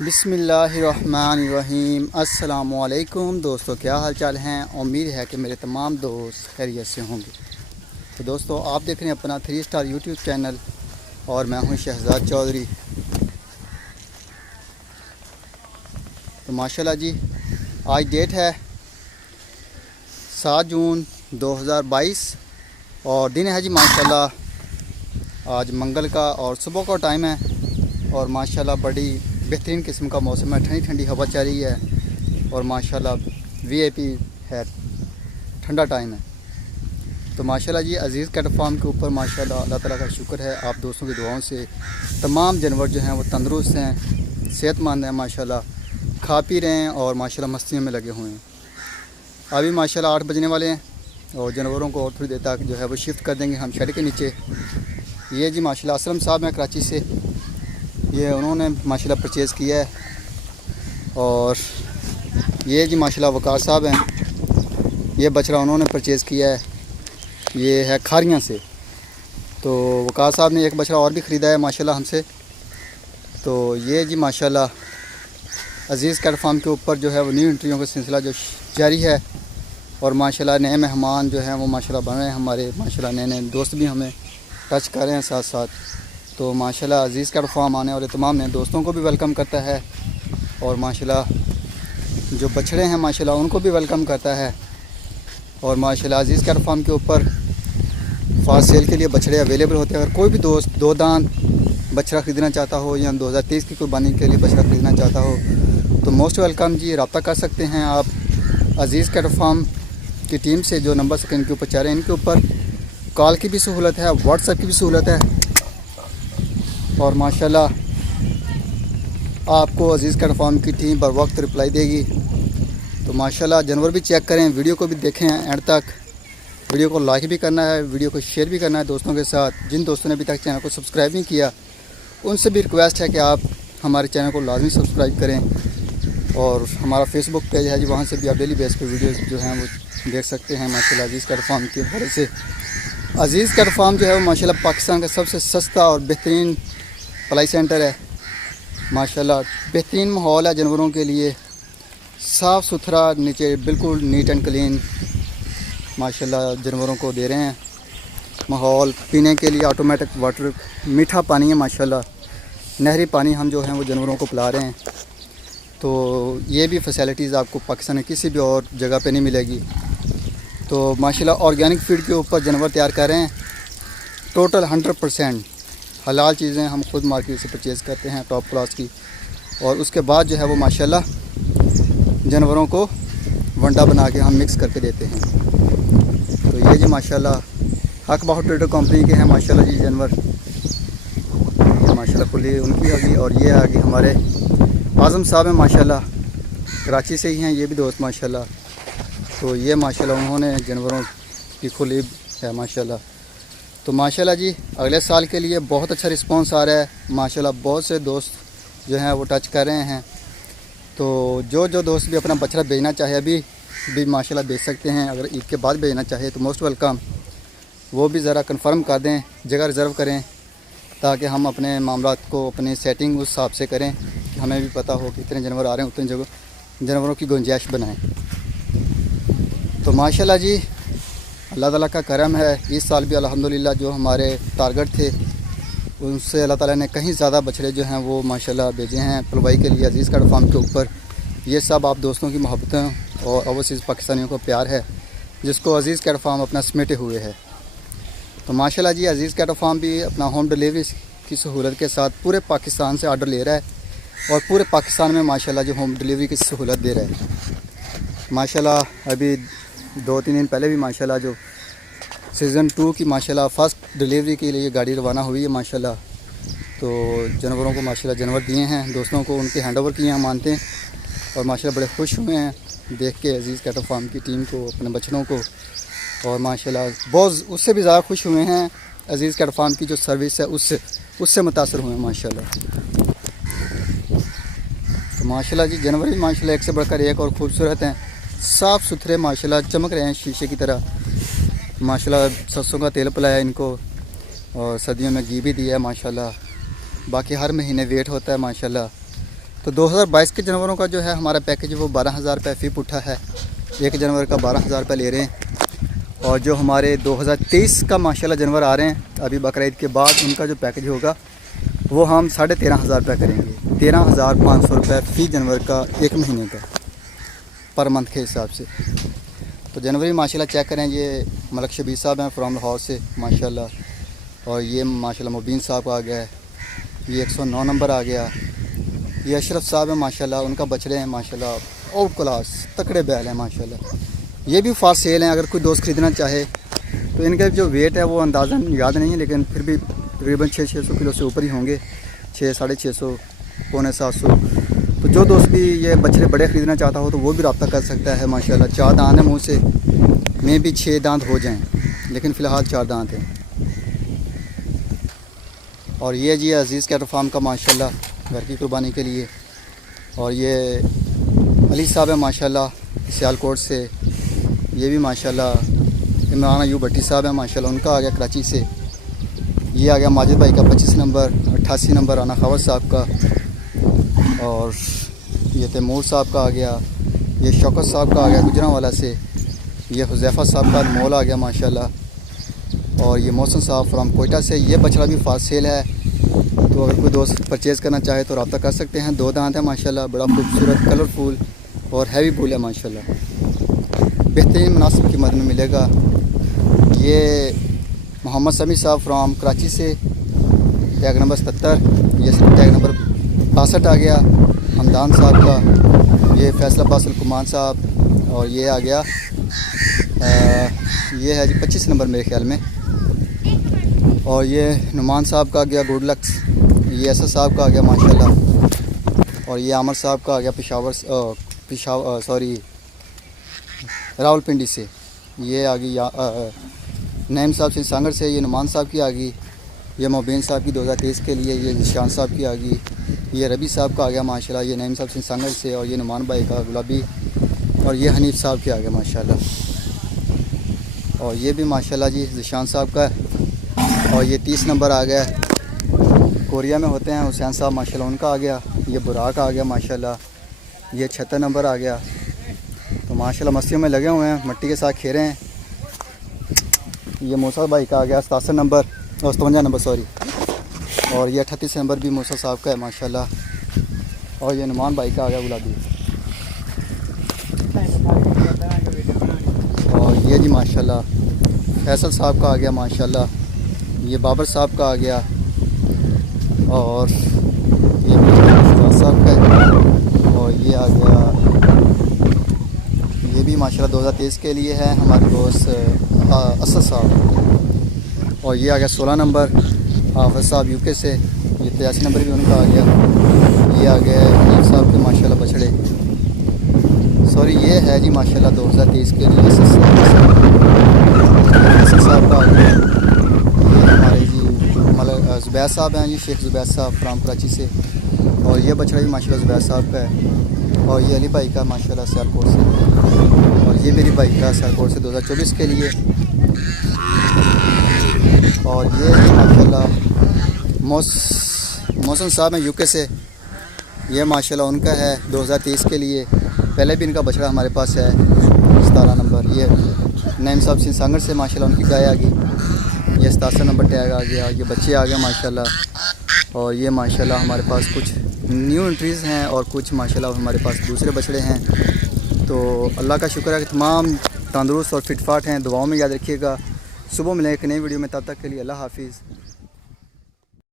बिस्मिल्लाहिर्रहमानिर्रहीम। अस्सलामुअलैकुम दोस्तों, क्या हाल चाल हैं। उम्मीद है कि मेरे तमाम दोस्त खैरियत से होंगे। तो दोस्तों, आप देख रहे हैं अपना 3 स्टार यूट्यूब चैनल और मैं हूं शहजाद चौधरी। तो माशाल्लाह जी, आज डेट है 7 जून 2022 और दिन है जी माशाल्लाह आज मंगल का और सुबह का टाइम है और माशाल्लाह बड़ी बेहतरीन किस्म का मौसम है। ठंडी ठंडी हवा चल रही है और माशाल्लाह वीआईपी है, ठंडा टाइम है। तो माशाल्लाह जी, अज़ीज़ कैट फार्म के ऊपर माशाल्लाह अल्लाह ताला का शुक्र है। आप दोस्तों की दुआओं से तमाम जानवर जो हैं वो तंदुरुस्त हैं, सेहतमंद हैं, माशाल्लाह खा पी रहे हैं और माशाल्लाह मस्तियों में लगे हुए हैं। अभी माशाल्लाह 8 बजने वाले हैं और जानवरों को और थोड़ी देर तक जो है वो शिफ्ट कर देंगे हम शेड के नीचे। ये जी माशाल्लाह असलम साहब हैं कराची से, ये उन्होंने माशाल्लाह परचेज़ किया है। और ये जी माशाल्लाह वकार साहब हैं, ये बछड़ा उन्होंने परचेज़ किया है, ये है खारियां से। तो वकार साहब ने एक बछड़ा और भी ख़रीदा है माशाल्लाह हमसे। तो ये जी माशाल्लाह अज़ीज़ कैट फार्म के ऊपर जो है वो न्यू एंट्रियों का सिलसिला जो जारी है और माशाल्लाह नए मेहमान जो हैं वो माशाल्लाह बन रहे हैं हमारे। माशाल्लाह नए नए दोस्त भी हमें टच कर रहे हैं साथ साथ। तो माशाल्लाह अज़ीज़ कैट फार्म आने वाले तमाम नए दोस्तों को भी वेलकम करता है और माशाल्लाह जो बछड़े हैं माशाल्लाह उनको भी वेलकम करता है। और माशाल्लाह अज़ीज़ कैट फार्म के ऊपर फास्ट सेल के लिए बछड़े अवेलेबल होते हैं। अगर कोई भी दोस्त 2 दांत बछड़ा ख़रीदना चाहता हो या 2023 की कुर्बानी के लिए बछड़ा ख़रीदना चाहता हो तो मोस्ट वेलकम जी, रब्ता कर सकते हैं आप अज़ीज़ कैट फार्म की टीम से। जो नंबर स्क्रीन के ऊपर चाह रहे हैं इनके ऊपर कॉल की भी सहूलत है, व्हाट्सएप की भी सहूलत है और माशाल्लाह आपको अज़ीज़ कैट फार्म की टीम बर वक्त रिप्लाई देगी। तो माशाल्लाह जानवर भी चेक करें, वीडियो को भी देखें एंड तक। वीडियो को लाइक भी करना है, वीडियो को शेयर भी करना है दोस्तों के साथ। जिन दोस्तों ने अभी तक चैनल को सब्सक्राइब नहीं किया उनसे भी रिक्वेस्ट है कि आप हमारे चैनल को लाजमी सब्सक्राइब करें। और हमारा फेसबुक पेज है जी, वहाँ से भी आप डेली बेस पर वीडियोज़ जो हैं वो देख सकते हैं माशाल्लाह अज़ीज़ कैट फार्म के हवाले से। अज़ीज़ कैट फार्म जो है वो माशाल्लाह पाकिस्तान का सबसे सस्ता और बेहतरीन पलाई सेंटर है। माशाल्लाह बेहतरीन माहौल है जानवरों के लिए, साफ़ सुथरा, नीचे बिल्कुल नीट एंड क्लीन माशाल्लाह जानवरों को दे रहे हैं माहौल। पीने के लिए ऑटोमेटिक वाटर, मीठा पानी है माशाल्लाह, नहरी पानी हम जो हैं वो जानवरों को पिला रहे हैं। तो ये भी फैसिलिटीज़ आपको पाकिस्तान में किसी भी और जगह पे नहीं मिलेगी। तो माशाल्लाह ऑर्गेनिक फीड के ऊपर जानवर तैयार कर रहे हैं, टोटल 100% हलाल चीज़ें हम खुद मार्केट से परचेज़ करते हैं टॉप क्लास की। और उसके बाद जो है वो माशाल्लाह जानवरों को वंडा बना के हम मिक्स करके देते हैं। तो ये जी माशाल्लाह हक बाहु ट्रेडर कंपनी के हैं माशाल्लाह जी जानवर। माशाल्लाह खुली उनकी आ गई और ये आ गई हमारे आज़म साहब हैं माशाल्लाह, कराची से ही हैं ये भी दोस्त माशाल्लाह। तो ये माशाल्लाह उन्होंने जानवरों की खुली है माशाल्लाह। तो माशाल्लाह जी अगले साल के लिए बहुत अच्छा रिस्पांस आ रहा है माशाल्लाह। बहुत से दोस्त जो हैं वो टच कर रहे हैं। तो जो दोस्त भी अपना बछड़ा बेचना चाहे अभी भी माशाल्लाह बेच सकते हैं। अगर ईद के बाद बेचना चाहे तो मोस्ट वेलकम। वो भी ज़रा कंफर्म कर दें, जगह रिज़र्व करें ताकि हम अपने मामलात को अपनी सेटिंग उस हिसाब से करें कि हमें भी पता हो कि इतने जानवर आ रहे हैं, उतने जगह जानवरों की गुंजाइश बनाएँ। तो माशाल्लाह जी अल्लाह ताला का करम है, इस साल भी अल्हम्दुलिल्लाह जो हमारे टारगेट थे उनसे अल्लाह ताला ने कहीं ज़्यादा बछड़े जो हैं वो माशाल्लाह भेजे हैं पलवाई के लिए अज़ीज़ कैट फार्म के ऊपर। ये सब आप दोस्तों की मोहब्बतें और ओवरसीज़ पाकिस्तानियों को प्यार है जिसको अज़ीज़ कैट फार्म अपना समेटे हुए है। तो माशाल्लाह जी अज़ीज़ कैट फार्म भी अपना होम डिलीवरी की सहूलत के साथ पूरे पाकिस्तान से आर्डर ले रहा है और पूरे पाकिस्तान में माशाल्लाह जो होम डिलीवरी की सहूलत दे रहा है माशाल्लाह। अभी 2-3 दिन पहले भी माशाल्लाह जो सीज़न 2 की माशाल्लाह फ़र्स्ट डिलीवरी के लिए गाड़ी रवाना हुई है माशाल्लाह। तो जानवरों को माशाल्लाह जानवर दिए हैं दोस्तों को, उनके हैंडओवर किए हैं मानते हैं और माशाल्लाह बड़े खुश हुए हैं देख के अज़ीज़ कैट फार्म की टीम को, अपने बछड़ों को। और माशाल्लाह बहुत उससे भी ज़्यादा खुश हुए हैं अज़ीज़ कैट फार्म की जो सर्विस है उससे मुतासर हुए हैं माशाल्लाह। तो माशाल्लाह जी जानवर भी माशाल्लाह एक से बढ़कर एक और ख़ूबसूरत हैं, साफ़ सुथरे माशाल्लाह चमक रहे हैं शीशे की तरह माशाल्लाह। सरसों का तेल पिलाया इनको और सर्दियों में घी भी दिया है माशाल्लाह। बाकी हर महीने वेट होता है माशाल्लाह। तो 2022 के जानवरों का जो है हमारा पैकेज वो 12,000 रुपये फ़ी पुट्ठा है। एक जानवर का 12,000 रुपये ले रहे हैं। और जो हमारे 2023 का माशाल्लाह जानवर आ रहे हैं अभी बकरा ईद के बाद, उनका जो पैकेज होगा वो हम 13,500 रुपये करेंगे। 13,500 रुपये फ़ी जानवर का एक महीने का पर मंथ के हिसाब से। तो जनवरी माशाल्लाह चेक करें, ये मलक शबीर साहब हैं फ्राम लाहौर से माशाल्लाह। और ये माशाल्लाह मुबीन साहब आ गया है, ये 109 नंबर आ गया। ये अशरफ साहब हैं माशाल्लाह, उनका बछड़े हैं माशाल्लाह आउट क्लास तकड़े बैल हैं माशाल्लाह। ये भी फार सेल हैं, अगर कोई दोस्त ख़रीदना चाहे तो इनका जो वेट है वो अंदाज़न याद नहीं है, लेकिन फिर भी तकरीबन 600 किलो से ऊपर ही होंगे, 600, 650, पौने 700। तो जो दोस्त भी ये बछड़े बड़े ख़रीदना चाहता हो तो वो भी रब्ता कर सकता है माशाल्लाह। 4 दांत हैं मुँह से, में भी 6 दांत हो जाएँ, लेकिन फ़िलहाल 4 दांत हैं। और ये जी अज़ीज़ कैटल फार्म का माशाल्लाह घर की कुर्बानी के लिए। और ये अली साहब है माशाल्लाह सियालकोट से। ये भी माशाल्लाह इमरान अयूब भट्टी साहब है माशाल्लाह, उनका आ गया कराची से। ये आ गया माजिद भाई का 25 नंबर, 88 नंबर राना खबर साहब का। और ये तैमूर साहब का आ गया। ये शौकत साहब का आ गया गुजरांवाला से। ये हुज़ैफ़ा साहब का मोल आ गया माशाल्लाह। और ये मौसम साहब फ्राम कोयटा से। ये बछड़ा भी फास्ट सेल है, तो अगर कोई दोस्त परचेज़ करना चाहे तो रब्ता कर सकते हैं। 2 दांत है माशाल्लाह, बड़ा खूबसूरत कलरफुल और हैवी बुल है माशाल्लाह। बेहतरीन मुनासिब कीमत में मिलेगा। ये मोहम्मद समी साहब फ्राम कराची से, टैग नंबर 77। ये टैग नंबर 62 आ गया हमदान साहब का। ये फैसलाबाद सलकुमान साहब। और ये आ गया ये है जी 25 नंबर मेरे ख्याल में। और ये नुमान साहब का आ गया गुड लक्स। ये एस साहब का आ गया माशाल्लाह। और ये आमर साहब का आ गया पेशावर सॉरी रावलपिंडी से। ये आ गई नईम साहब से सांगड़ से। ये नुमान साहब की आ गई। ये मुबीन साहब की 2023 के लिए। ये निशान साहब की आ गई। ये रबी साहब का आ गया माशाल्लाह। ये नईम साहब से सांगड़ से। और ये नुमान भाई का गुलाबी। और ये हनीफ साहब के आ गया माशाल्लाह। और ये भी माशाल्लाह जी निशान साहब का है। और ये 30 नंबर आ गया, कोरिया में होते हैं हुसैन साहब माशाल्लाह, उनका आ गया। ये बुराक आ गया माशाल्लाह। ये 76 नंबर आ गया। तो माशाल्लाह मस्तियों में लगे हुए हैं, मट्टी के साथ खेरे हैं। ये मूसा भाई का आ गया 57 नंबर और 57 नंबर सॉरी। और ये 38 नंबर भी मूसा साहब का है माशाल्लाह। और ये नुमान भाई का आ गया गुलाबी। और ये जी माशाल्लाह फैसल साहब का आ गया माशाल्लाह। ये बाबर साहब का आ गया। और ये साहब का है। और ये आ गया, ये भी माशाल्लाह 2023 के लिए है हमारे दोस्त असद साहब। और ये आ गया 16 नंबर हाफिज़ साहब यूके से। ये 83 नंबर भी उनका आ गया। ये आ गया हनीफ साहब के माशाल्लाह बछड़े। सॉरी ये है जी माशाल्लाह 2023 के लिए असद साहब का आ गया। ये हमारे जी ज़ुबैर साहब हैं, ये शेख ज़ुबैर साहब फ्राम कराची से। और ये बछड़ा भी माशाल्लाह ज़ुबैर साहब का है। और ये अली भाई का माशाल्लाह सियालकोट से। और ये मेरी भाई का सियालकोट से 2024 के लिए। और ये माशाल्लाह मौसम साहब हैं यूके से। ये माशाल्लाह उनका है 2023 के लिए। पहले भी इनका बछड़ा हमारे पास है 17 नंबर। ये नईम साहब सिंह सांगड़ से माशाल्लाह उनकी गाय आ गई। ये 87 नंबर टैग आ गया। ये बच्चे आ गए माशाल्लाह। और ये माशाल्लाह हमारे पास कुछ न्यू एंट्रीज़ हैं और कुछ माशाल्लाह हमारे पास दूसरे बछड़े हैं। तो अल्लाह का शुक्र है कि तमाम तंदुरुस्त और फिटफाट हैं। दुआओं में याद रखिएगा। सुबह मिलें एक नई वीडियो में, तब तक के लिए अल्लाह हाफिज़।